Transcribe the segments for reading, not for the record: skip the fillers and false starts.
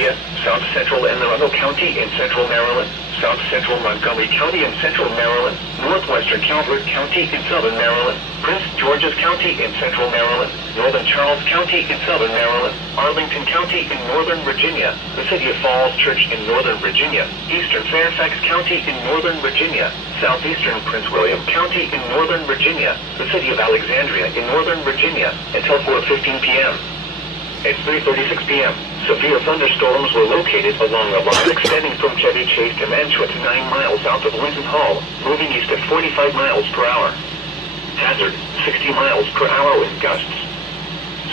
Columbia, South Central Anne Arundel County in central Maryland, South Central Montgomery County in central Maryland, Northwestern Calvert County in southern Maryland, Prince George's County in central Maryland, Northern Charles County in southern Maryland, Arlington County in northern Virginia, the City of Falls Church in northern Virginia, Eastern Fairfax County in northern Virginia, southeastern Prince William County in northern Virginia, the City of Alexandria in northern Virginia, until 4:15 p.m. At 3:36 p.m., severe thunderstorms were located along a line extending from Chevy Chase to Mantua to 9 miles south of Linton Hall, moving east at 45 miles per hour. Hazard, 60 miles per hour with gusts.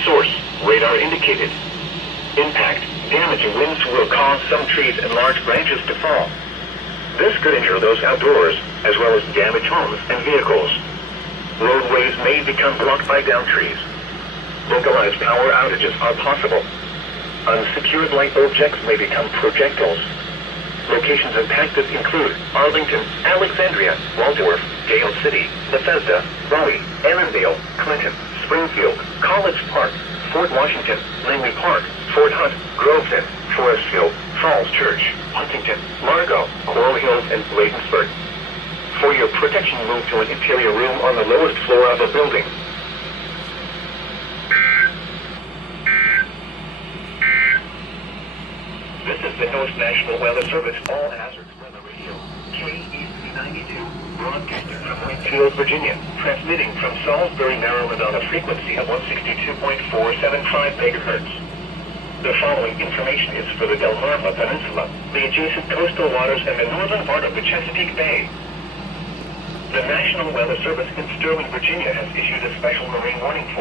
Source, radar indicated. Impact, damaging winds will cause some trees and large branches to fall. This could injure those outdoors, as well as damage homes and vehicles. Roadways may become blocked by downed trees. Localized power outages are possible. Unsecured light objects may become projectiles. Locations impacted include Arlington, Alexandria, Waldorf, Gale City, Bethesda, Raleigh, Annandale, Clinton, Springfield, College Park, Fort Washington, Langley Park, Fort Hunt, Groveton, Forestville, Falls Church, Huntington, Largo, Coral Hills, and Bladensburg. For your protection, move to an interior room on the lowest floor of a building. This is the Coast National Weather Service All Hazards Weather Radio, KEC 92, broadcasting from Whitefield, Virginia, transmitting from Salisbury, Maryland on a frequency of 162.475 megahertz. The following information is for the Delmarva Peninsula, the adjacent coastal waters, and the northern part of the Chesapeake Bay. The National Weather Service in Sterling, Virginia has issued a special marine warning for